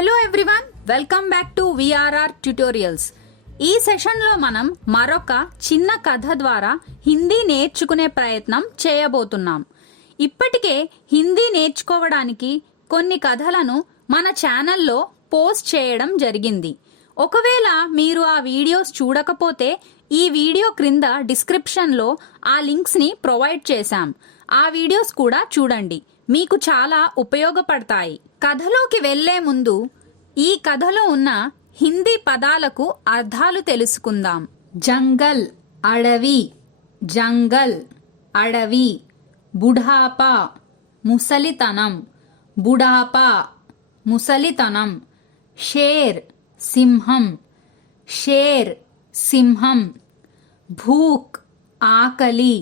Hello everyone, welcome back to VRR tutorials. ఈ సెషన్లో మనం మరొక చిన్న కథ ద్వారా హిందీ నేర్చుకునే ప్రయత్నం చేయబోతున్నాం. ఇప్పటికే హిందీ నేర్చుకోవడానికి కొన్ని కథలను మన ఛానల్లో పోస్ట్ చేయడం జరిగింది. ఒకవేళ మీరు ఆ వీడియోస్ చూడకపోతే ఈ వీడియో క్రింద డిస్క్రిప్షన్లో ఆ లింక్స్ని ప్రొవైడ్ చేశాం. ఆ వీడియోస్ కూడా చూడండి, మీకు చాలా ఉపయోగపడతాయి. కథలోకి వెళ్లే ముందు ఈ కథలో ఉన్న హిందీ పదాలకు అర్థాలు తెలుసుకుందాం. జంగల్ అడవి, జంగల్ అడవి. బుఢాపా ముసలితనం, బుఢాపా ముసలితనం. షేర్ సింహం, షేర్ సింహం. భూక్ ఆకలి,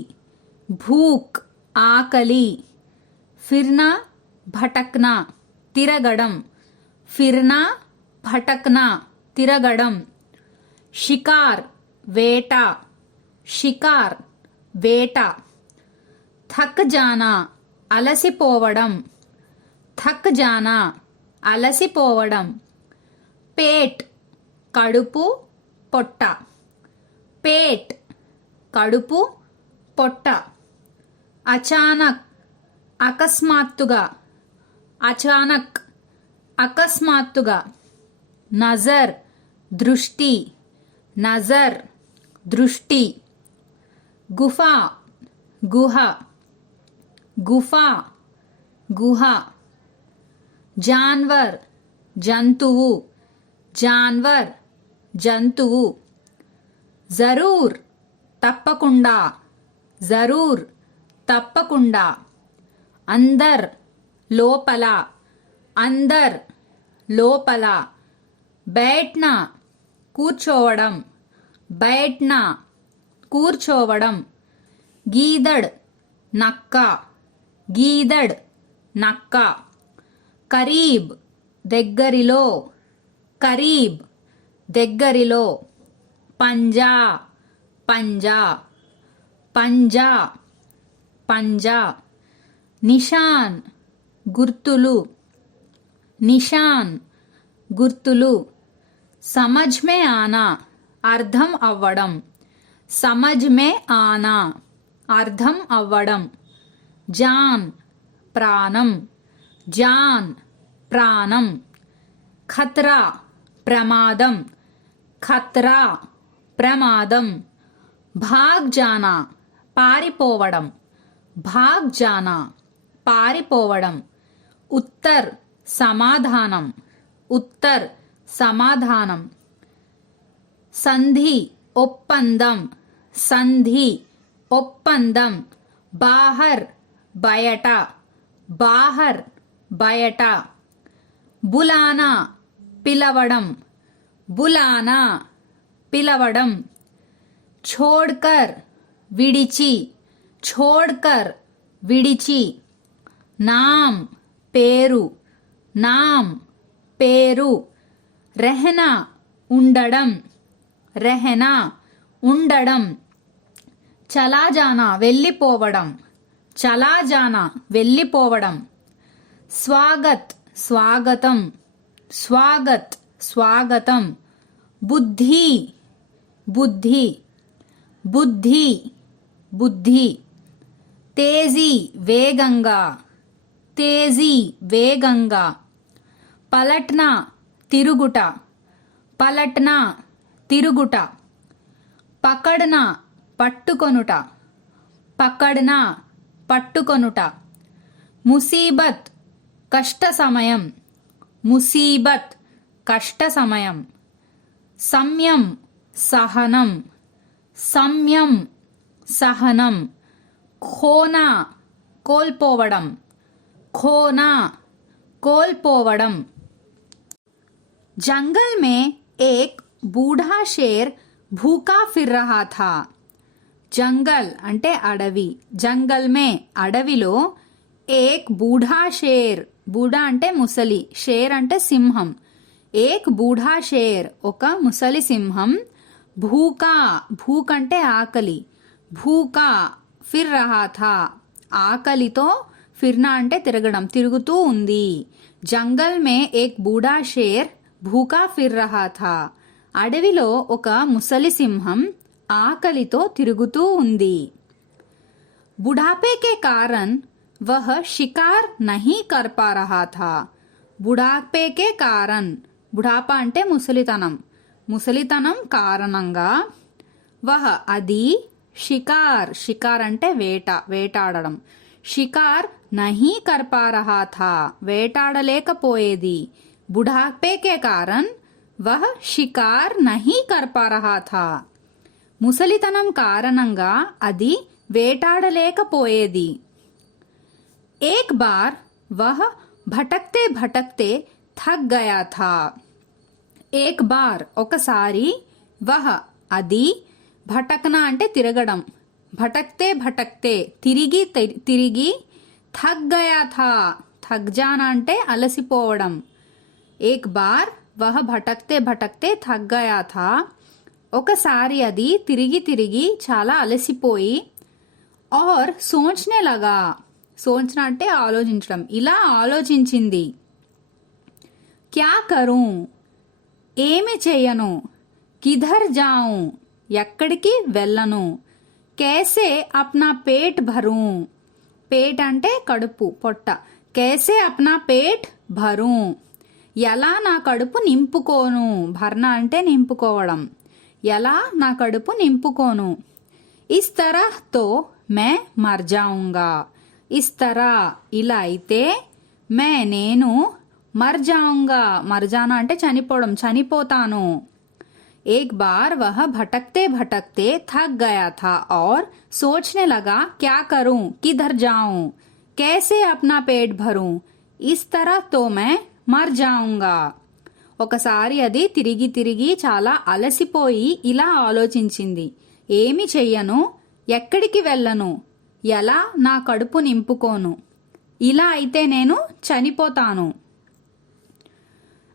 భూక్ ఆకలి. ఫిర్నా భటక్నా తిరగడం, ఫిర్నా భటక్నా తిరగడం. షికార్ వేట, షికార్ వేట. థక్ జానా అలసిపోవడం, థక్ జానా అలసిపోవడం. పేట్ కడుపు పొట్ట, పేట్ కడుపు పొట్ట. అచానక్ అకస్మాత్తుగా, అచానక్ అకస్మాత్తుగా. నజర్ దృష్టి, నజర్ దృష్టి. గుఫా గుహ, గుఫా గుహ. జాన్వర్ జంతువు, జాన్వర్ జంతువు. జరూర్ తప్పకుండా, జరూర్ తప్పకుండా. అందర్ లోపల, అందర్ లోపల. బైఠ్నా కూర్చోవడం, బైఠ్నా కూర్చోవడం. గీదడ్ నక్క, గీదడ్ నక్క. కరీబ్ దగ్గరిలో, కరీబ్ దగ్గరిలో. పంజా, పంజా, పంజా, పంజా. నిషాన్ గుర్తులు, నిషాన్ గుర్తులు. సమజ్ మే ఆనా అర్థం అవ్వడం, సమజ్ మే ఆనా అర్థం అవ్వడం. జాన్ ప్రాణం, జాన్ ప్రాణం. ఖత్రా ప్రమాదం, ఖత్రా ప్రమాదం. భాగ్ జానా పారిపోవడం, భాగ్ జానా పారిపోవడం. ఉత్తర్ సమాధానం, ఉత్తర్ సమాధానం. సంధి ఒప్పందం, సంధి ఒప్పందం. బాహర్ బయట, బాహర్ బయట. బులానా పిలవడం, బులానా పిలవడం. ఛోడ్కర్ విడిచి, ఛోడ్కర్ విడిచి. నామ్ పేరు, నామ్ పేరు. రెహనా ఉండడం, రెహనా ఉండడం. చలా జానా వెళ్ళిపోవడం, చలా జానా వెళ్ళిపోవడం. స్వాగత్ స్వాగతం, స్వాగత్ స్వాగతం. బుద్ధి బుద్ధి, బుద్ధి బుద్ధి. తేజీ వేగంగా, తేజీ వేగంగా. పలట్నా తిరుగుట, పలట్నా తిరుగుట. పకడ్నా పట్టుకొనుట, పకడ్నా పట్టుకొనుట. ముసీబత్ కష్ట సమయం, ముసీబత్ కష్ట సమయం. సంయం సహనం, సంయం సహనం. ఖోనా కోల్పోవడం, ఖోనా కోల్పోవడం. जंगल में एक बूढ़ा शेर भूखा फिर रहा था. జంగల్ అంటే అడవి, జంగల్ మే అడవిలో. ఏక్ బూఢా షేర్, బూఢా అంటే ముసలి, షేర్ అంటే సింహం. ఏక్ బూఢా షేర్ ఒక ముసలి సింహం. భూకా, భూక్ అంటే ఆకలి, భూకా. ఫిర్ రహా థా ఆకలితో. ఫిర్నా అంటే తిరగడం, తిరుగుతూ ఉంది. जंगल में एक बूढ़ा शेर भूखा फिर रहा था. అడవిలో ఒక ముసలి సింహం ఆకలితో తిరుగుతూ ఉంది. बुढ़ापे के कारण वह शिकार नहीं कर पा रहा था. बुढ़ापे के कारण బుఢాపా అంటే ముసలితనం కారణంగా వహ అది షికార్ అంటే వేటాడడం షికార్ నహీ కర్ పా రహా థా వేటాడలేకపోయేది. బుఢాపే కే కారణ్ వహ షికార్ నహీ కర్ పా రహా థా ముసలితనం కారణంగా అది వేటాడలేకపోయేది. एक बार वह भटकते भटकते थक गया था. एक बार ఒకసారి वह అది భటకనా అంటే తిరగడం భటక్తే భటక్తే తిరిగి తిరిగి थक गया था थक जाना అంటే అలసిపోవడం. एक बार वह भटकते भटकते थक गया था ఒకసారి అది తిరిగి తిరిగి చాలా అలసిపోయి और सोचने लगा సోచన అంటే ఆలోచించడం ఇలా ఆలోచించింది. క్యా కరూं ఏమి చేయను కిధర్ జాऊं ఎక్కడికి వెళ్ళను कैसे अपना पेट भरूं పేట్ అంటే కడుపు పొట్ట कैसे अपना पेट भरूं ఎలా నా కడుపు నింపుకోను భర్నా అంటే నింపుకోవడం ఎలా నా కడుపు నింపుకోను. इस तरह तो मैं मर जाऊंगा इस तरह ఇలా అయితే నేను మర్ జాऊंगा మర్ జానా అంటే చనిపోవడం చనిపోతాను. एक बार वह भटकते भटकते थक गया था और सोचने लगा क्या करूं किधर जाऊं कैसे अपना पेट भरूं इस तरह तो मैं मर जाऊंगा. ఒకసారి అది తిరిగి తిరిగి చాలా అలసిపోయి ఇలా ఆలోచించింది. ఏమి చెయ్యను ఎక్కడికి వెళ్ళను ఎలా నా కడుపు నింపుకోను ఇలా అయితే నేను చనిపోతాను.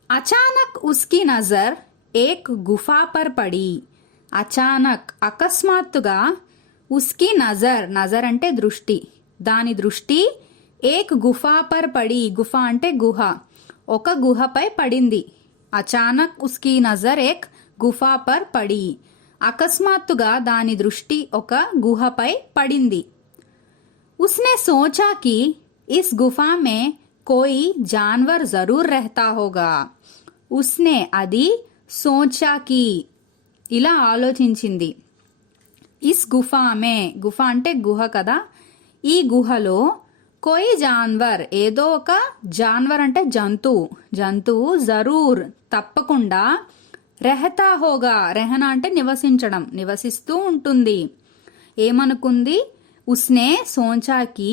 అచానక్ ఉస్కి నజర్ ఏక్ గుఫా పర్ పడి అచానక్ అకస్మాత్తుగా ఉస్కి నజర్ అంటే దృష్టి దాని దృష్టి ఏక్ గుఫా పర్ పడి గుఫా అంటే గుహ ఒక గుహపై పడింది. అచానక్ ఉస్కి నజర్ ఏక్ గుఫా పర్ పడి అకస్మాత్తుగా దాని దృష్టి ఒక గుహపై పడింది. उसने सोचा कि इस गुफा में कोई जानवर जरूर रहता होगा. उसने అది సోచా కి ఇలా ఆలోచించింది. ఇస్ గుఫా మే గుఫా అంటే గుహ కదా ఈ గుహలో కోయి జాన్వర్ ఏదో ఒక జాన్వర్ అంటే జంతువు జరూర్ తప్పకుండా రెహతా హోగా రెహనా అంటే నివసించడం నివసిస్తూ ఉంటుంది. ఏమనుకుంది उसने सोचा कि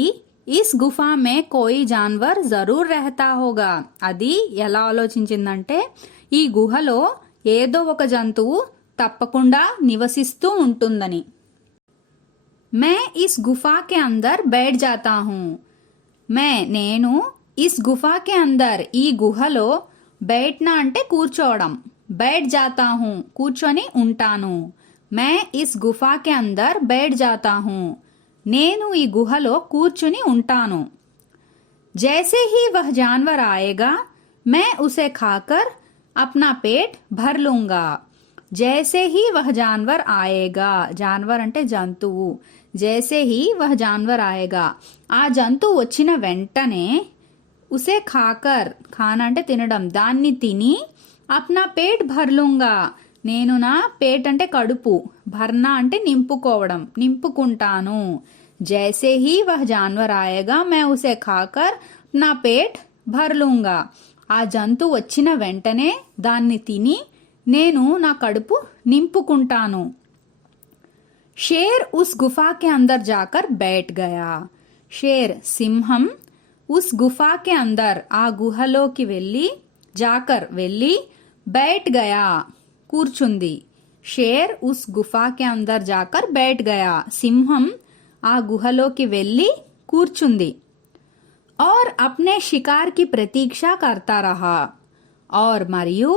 इस गुफा में कोई जानवर जरूर रहता होगा అది ఎలా ఆలోచించిందంటే ఈ గుహలో ఏదో ఒక జంతువు తప్పకుండా నివసిస్తూ ఉంటుందని. मैं इस गुफा के अंदर बैठ जाता हूँ నేను इस गुफा के अंदर ఈ గుహలో बैठना అంటే కూర్చోవడం बैठ जाता हूँ కూర్చొని ఉంటాను. मैं इस गुफा के अंदर बैठ जाता हूँ నేను ఈ గుహలో కూర్చుని ఉంటాను. जैसे ही वह जानवर आएगा मैं उसे खाकर अपना पेट भर लूंगा. जैसे ही वह जानवर आएगा जानवर అంటే జంతువు जैसे ही वह जानवर आएगा ఆ జంతువు వచ్చిన వెంటనే ఉసే ఖాకర్ ఖానా అంటే తినడం దాన్ని తిని అప్నా పేట్ భర్లుంగా నేను నా పేట్ అంటే కడుపు భర్నా అంటే నింపుకోవడం నింపుకుంటాను. జైసే హీ వహ్ జాన్వర్ ఆయేగా मैं उसे खाकर अपना पेट भर लूंगा ఆ జంతువు వచ్చిన వెంటనే దాన్ని తిని నేను నా కడుపు నింపుకుంటాను. షేర్ ఉస్ గుఫా కే అందర్ జాకర్ బైఠ్ గయా షేర్ సింహం ఉస్ గుఫా కే అందర్ ఆ గుహలోకి వెళ్ళి జాకర్ వెళ్ళి బైఠ్ గయా కూర్చుంది. షేర్ ఉస్ గుఫా కే అందర్ జాకర్ బైఠ్ గయా సింహం ఆ గుహలోకి వెళ్ళి కూర్చుంది. और अपने शिकार की प्रतीक्षा करता रहा और మరియు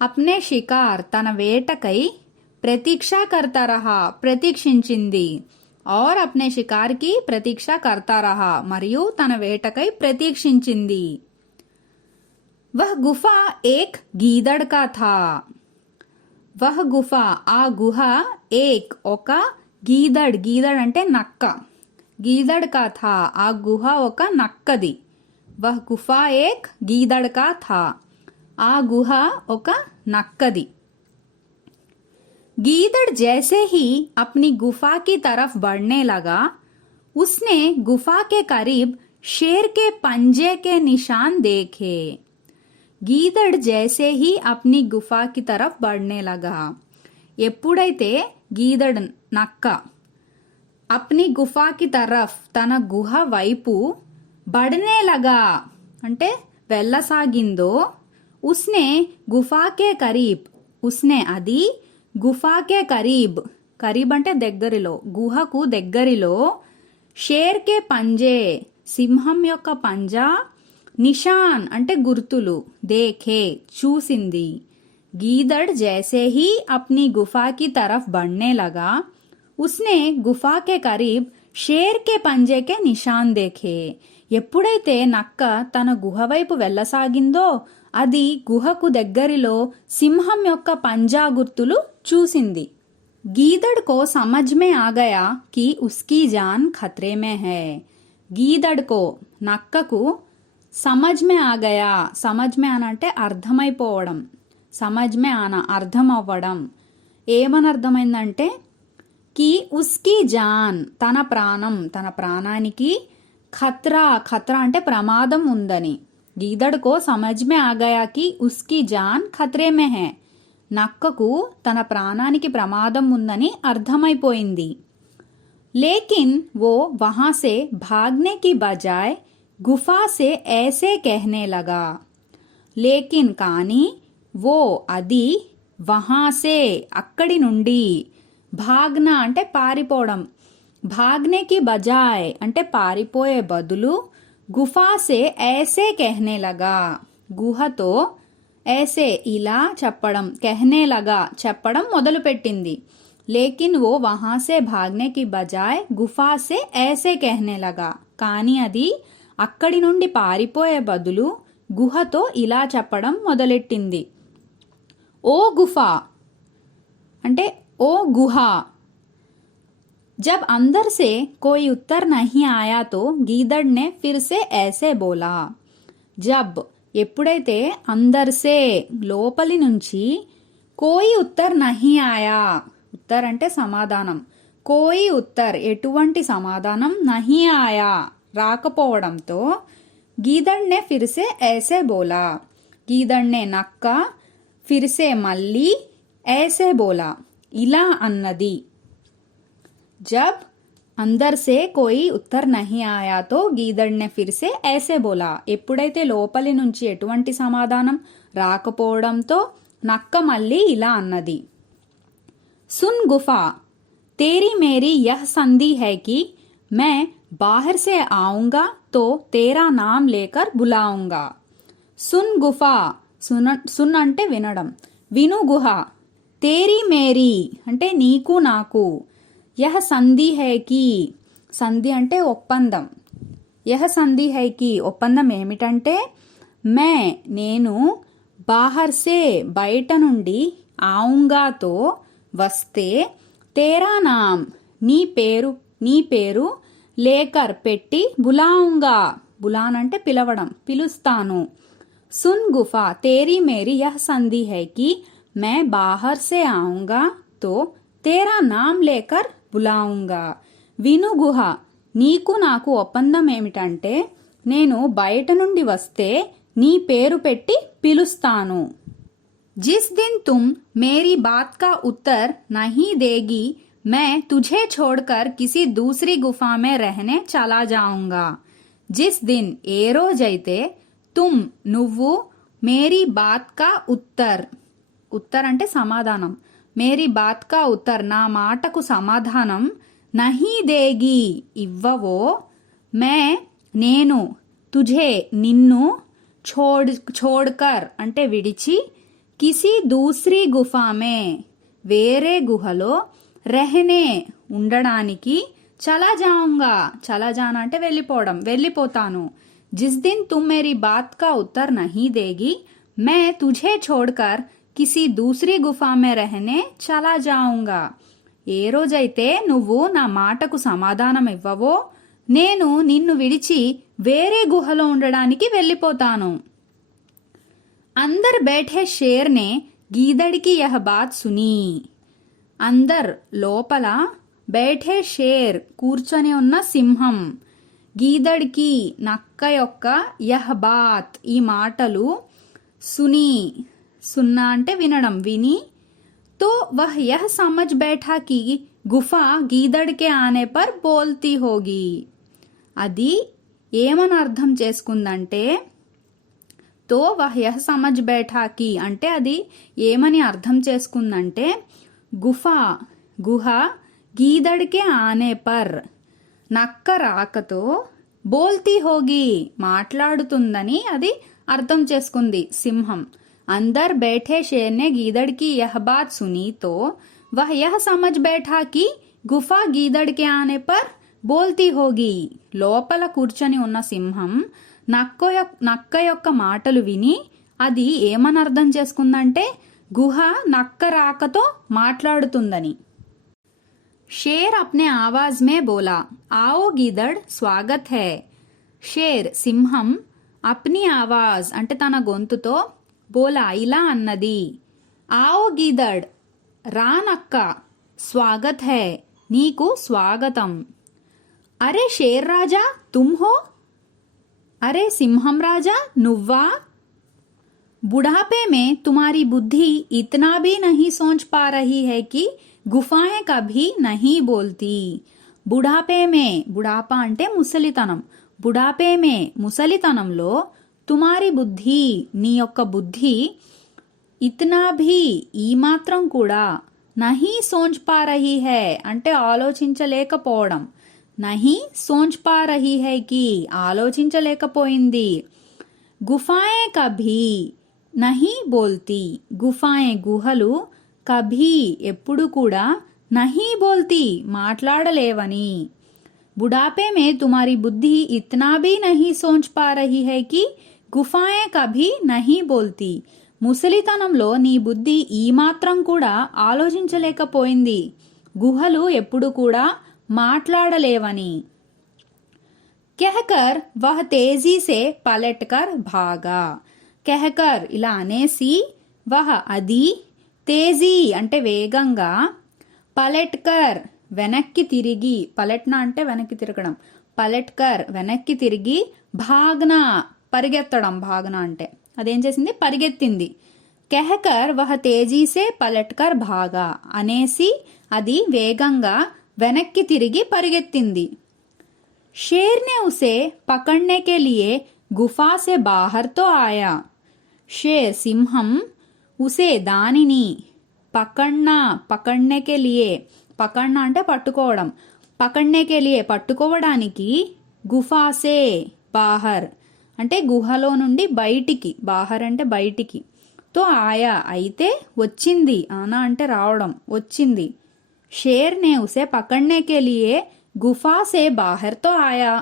अपने शिकार తన వేటకై प्रतीक्षा करता रहा ప్రతీక్షించింది. और अपने शिकार की प्रतीक्षा करता रहा మరియు తన వేటకై ప్రతీక్షించింది. वह गुफा एक गीदड़ का था. వహ్ గుఫా ఆ గుహ ఏక్ ఒక గీదడ్ గీదడ్ అంటే నక్క గీదడ్ కా థా ఆ గుహ ఒక నక్కది. వహ్ గుఫా ఏక్ గీదడ్ కా థా ఆ గుహ ఒక నక్కది. गीदड़ जैसे ही अपनी गुफा की तरफ बढ़ने लगा उसने गुफा के करीब शेर के पंजे के निशान देखे. గీదడ్ జైసే హీ అప్ని గుఫా కి తరఫ్ బడ్నే లగా ఎప్పుడైతే గీదడ్ నక్క అప్ని గుఫా కి తరఫ్ తన గుహ వైపు బడ్నే లగా అంటే వెళ్ళసాగిందో ఉస్నే గుఫా కే కరీబ్ ఉస్నే అది గుఫా కే కరీబ్ కరీబ్ అంటే దగ్గరలో గుహకు దగ్గరలో షేర్ కే పంజే సింహం యొక్క పంజా నిషాన్ అంటే గుర్తులు దేఖే చూసింది. గీదड़ जैसे ही अपनी गुफा की तरफ बढ़ने लगा उसने गुफा के करीब शेर के पंजे के निशान देखे. ఎప్పుడైతే నక్క తన గుహ వైపు వెళ్ళసాగిందో అది గుహకు దగ్గరలో సింహం యొక్క పంజా గుర్తులు చూసింది. గీదड़ को समझ में आ गया कि उसकी जान खतरे में है. గీదड़ को నక్కకు సమజ్ మే ఆ గయా సమజ్ మే ఆనా అంటే అర్థమైపోవడం సమజ్ మే ఆనా అర్థం అవ్వడం ఏమని అర్థమైందంటే కి ఉస్కి జాన్ తన ప్రాణం తన ప్రాణానికి ఖత్రా ఖత్రా అంటే ప్రమాదం ఉందని. గీదడ్కో సమజ్ మే ఆ గయా కి ఉస్కి జాన్ ఖత్రే మే హై నక్కకు తన ప్రాణానికి ప్రమాదం ఉందని అర్థమైపోయింది. లేకిన్ वो वहां से भागने की बजाय गुफा से ऐसे कहने लगा. లేకిన్ కానీ वो అది వహా సే అక్కడి నుండి భాగ్నా అంటే పారిపోవడం భాగ్నే కి బజాయ్ అంటే పారిపోయే బదులు గుఫా సే ऐसे कहने लगा గుహతో ऐसे ఇలా చెప్పడం कहने लगा చెప్పడం మొదలుపెట్టింది. లేకిన్ वो वहां से भागने की बजाय गुफा से ऐसे कहने लगा కానీ అది అక్కడి నుండి పారిపోయే బదులు గుహతో ఇలా చెప్పడం మొదలెట్టింది. ఓ గుఫా అంటే ఓ గుహ. जब अंदर से कोई उत्तर नहीं आया तो गीदड़ ने फिर से ऐसे बोला. జబ్ ఎప్పుడైతే అందర్ సే లోపలి నుంచి కోయి ఉత్తర్ నహి ఆయా ఉత్తర్ అంటే సమాధానం కోయి ఉత్తర్ ఎటువంటి సమాధానం నహి ఆయా రాకపోవడంతో గీదడ్నే ఫిర్సే ऐसे బోలా గీదడ్నే నక్క ఫిర్సే మళ్ళీ ऐसे బోలా ఇలా అన్నది. జబ్ అందర్ సే కోయి ఉత్తర్ నహి ఆయా తో గీదడ్నే ఫిర్సే ऐसे బోలా ఎప్పుడైతే లోపలి నుంచి ఎటువంటి సమాధానం రాకపోవడంతో నక్క మళ్ళీ ఇలా అన్నది. సున్ గుఫా तेरी मेरी यह संधि है कि मैं बाहर से आऊंगा तो तेरा नाम लेकर बुलाऊंगा. सुन गुफा सुन అంటే వినడం విను గుహ తేరీ మేరీ అంటే నీకు నాకు యహ సంధి హై కి సంధి అంటే ఒప్పందం యహ సంధి హై కి ఒప్పందం ఏమిటంటే మే నేను బాహర్ సే బయట నుండి ఆऊंगाతో వస్తే తేరా నామ్ నీ పేరు లేకర్ పెట్టి బులాऊंगा బులాన్ అంటే పిలవడం పిలుస్తాను. సున్ గుఫా తేరీ మేరీ యహ్ సంధి హై కి మే బాహర్ సే ఆऊंगा తో తేరా నామ్ లేకర్ బులాऊंगा. విను గుహ నీకు నాకు ఒప్పందం ఏమిటంటే నేను బయట నుండి వస్తే నీ పేరు పెట్టి పిలుస్తాను. जिस दिन तुम मेरी बात का उत्तर नहीं देगी मैं तुझे छोड़कर किसी दूसरी गुफा में रहने चला जाऊंगा. जिस दिन ఏ రోజైతే తుమ్ నువ్వు మేరీ బాత్ కా ఉత్తర్ ఉత్తర్ అంటే సమాధానం మేరీ బాత్ కా ఉత్తర్ నా మాటకు సమాధానం నహీ దేగి ఇవ్వవో మే నేను తుఝే నిన్ను छोड़कर అంటే విడిచి కిసి దూసరీ గుఫా మే వేరే గుహలో రెహనే ఉండడానికి చలా జాऊंगा చలా జానా అంటే వెళ్ళిపోవడం వెళ్ళిపోతాను. जिस दिन तुम मेरी बात का उत्तर नहीं देगी मैं तुझे छोड़कर किसी दूसरी गुफा में रहने चला जाऊंगा. ఏ రోజైతే నువ్వు నా మాటకు సమాధానం ఇవ్వవో నేను నిన్ను విడిచి వేరే గుహలో ఉండడానికి వెళ్ళిపోతాను. अंदर बैठे शेर ने गीदड़ की यह बात सुनी. अंदर లోపల बैठे షేర్ కూర్చొని ఉన్న సింహం, గీదడ్కి నక్క యొక్క యహ్ బాత్ ఈ మాటలు, సుని సున్నా అంటే వినడం, విని, तो वह यह समझ बैठा कि गुफा गीदड़ के आने पर बोलती होगी. అది ఏమని అర్థం చేసుకుందంటే, తో వహ్ యహ్ సమజ్ బైఠాకి అంటే అది ఏమని అర్థం చేసుకుందంటే, గుఫా గుహ గీదడ్కే ఆనే పర్ నక్క రాకతో బోల్తీ హోగి మాట్లాడుతుందని అది అర్థం చేసుకుంది సింహం. अंदर बैठे शेर ने गीदड़ की यह बात सुनी तो वह यह समझ बैठा कि गुफा गीदड़ के आने पर बोलती होगी. లోపల కూర్చొని ఉన్న సింహం నక్క యొక్క మాటలు విని అది ఏమని అర్థం చేసుకుందంటే గుహ నక్క రాకతో మాట్లాడుతుందని. शेर अपने आवाज में बोला, आओ गीदड़ स्वागत है. షేర్ సింహం అప్ని ఆవాజ్ అంటే తన గొంతుతో బోలా ఇలా అన్నది, आओ गीदड़ రా నక్క, స్వాగత్ హై నీకు స్వాగతం. అరే షేర్ రాజా తుమ్ హో, అరే సింహం రాజా నువ్వా, बुढ़ापे में तुम्हारी बुद्धि इतना भी नहीं सोच पा रही है कि गुफाएं कभी नहीं बोलती. बुढ़ापे में बुढ़ापा అంటే ముసలితనం, బుఢాపే మే ముసలితనంలో, తుమారి బుద్ధి నీ యొక్క బుద్ధి, ఇతనా భీ ఈ మాత్రం కూడా, నహీ సోచ్ పా రహీ హై అంటే ఆలోచించలేకపోవడం, నహీ సోచ్ పా రహీ హై కి ఆలోచించలేకపోయింది, గుఫాయే కభీ నహీ బోల్తీ గుఫాయే గుహలు, కభీ ఎప్పుడు కూడా, నహీ బోల్తీ మాట్లాడలేవని. बुढ़ापे में तुम्हारी बुद्धि इतना भी नहीं सोच पा रही है कि గుఫాయే కభీ నహీ బోల్తీ ముసలితనంలో నీ బుద్ధి ఈ మాత్రం కూడా ఆలోచించలేకపోయింది, గుహలు ఎప్పుడు కూడా మాట్లాడలేవని. कहकर वह तेजी से पलटकर भागा. कहकर ఇలా అనేసి, వహ అది, తేజీ అంటే వేగంగా, పలట్కర్ వెనక్కి తిరిగి, పలట్నా అంటే వెనక్కి తిరగడం, పలట్కర్ వెనక్కి తిరిగి, భాగ్నా పరిగెత్తడం, భాగ్నా అంటే అదేం చేసింది పరిగెత్తింది. कहकर वह तेजी से पलटकर भागा అనేసి అది వేగంగా వెనక్కి తిరిగి పరిగెత్తింది. शेर ने उसे पकड़ने के लिए गुफा से बाहर तो आया. शेर సింహం ఉసే దానిని, పకడ్నా పకడ్నే కే లియే, పకడ్నా అంటే పట్టుకోవడం, పకడ్నే కే లియే పట్టుకోవడానికి, గుఫాసే బాహర్ అంటే గుహలో నుండి బయటికి, బాహర్ అంటే బయటికి, తో ఆయా అయితే వచ్చింది, ఆనా అంటే రావడం వచ్చింది. షేర్ నే ఉసే పకడ్నే కే లియే గుఫా సే బాహర్ తో ఆయా,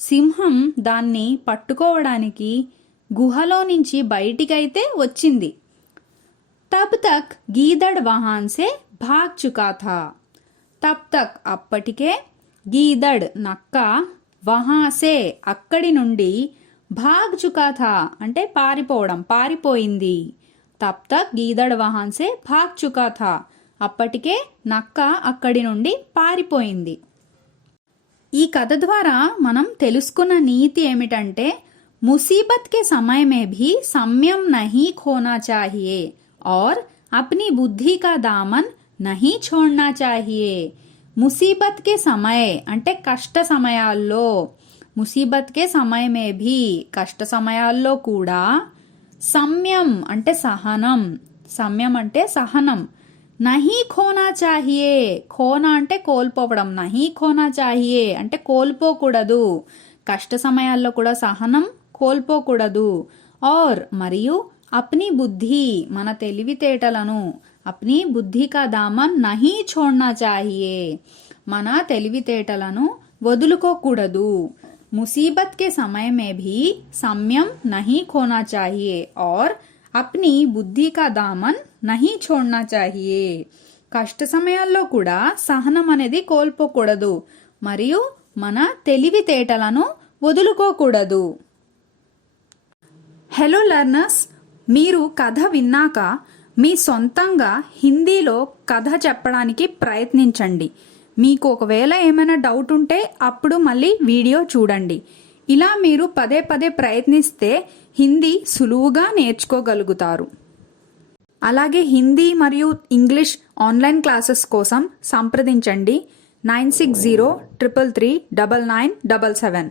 సింహం దాన్ని పట్టుకోవడానికి గుహలో నుంచి బయటికైతే వచ్చింది. తబ్ తక్ గీదడ్ వహాన్ సే భాగ్ చుకా థా. తబ్ తక్ అప్పటికే, గీదడ్ నక్క, వహాసే అక్కడి నుండి, భాగ్ చుకా థా అంటే పారిపోవడం, పారిపోయింది. తబ్ తక్ గీదడ్ వహాన్ సే భాగ్ చుకా థా అప్పటికే నక్క అక్కడి నుండి పారిపోయింది. ఈ కథ ద్వారా మనం తెలుసుకున్న నీతి ఏమిటంటే, मुसीबत के समय में भी संयम नहीं खोना चाहिए और अपनी बुद्धि का दामन नहीं छोड़ना चाहिए. मुसीबत के समय అంటే కష్ట సమయాల్లో, ముసీబత్ కే సమయ మే భీ కష్ట సమయాల్లో కూడా, సంయం అంటే సహనం, సంయం అంటే సహనం, నహీ ఖోనా చాహియే, ఖోనా అంటే కోల్పోవడం, నహీ ఖోనా చాహియే అంటే కోల్పోకూడదు, కష్ట సమయాల్లో కూడా సహనం కోల్పోకూడదు. और మరియు అప్ని బుద్ధి మన తెలివితేటలను, అప్ని బుద్ధి కా దామన్ నహీ ఛోడ్నా చాహియే మన తెలివితేటలను వదులుకోకూడదు. मुसीबत के समय में भी संयम नहीं खोना चाहिए और अपनी बुद्धि का दामन नहीं छोड़ना चाहिए. కష్ట సమయాల్లో కూడా సహనం అనేది కోల్పోకూడదు మరియు మన తెలివితేటలను వదులుకోకూడదు. హలో లర్నర్స్, మీరు కథ విన్నాక మీ సొంతంగా హిందీలో కథ చెప్పడానికి ప్రయత్నించండి. మీకు ఒకవేళ ఏమైనా డౌట్ ఉంటే అప్పుడు మళ్ళీ వీడియో చూడండి. ఇలా మీరు పదే పదే ప్రయత్నిస్తే హిందీ సులువుగా నేర్చుకోగలుగుతారు. అలాగే హిందీ మరియు ఇంగ్లీష్ ఆన్లైన్ క్లాసెస్ కోసం సంప్రదించండి 9603339977.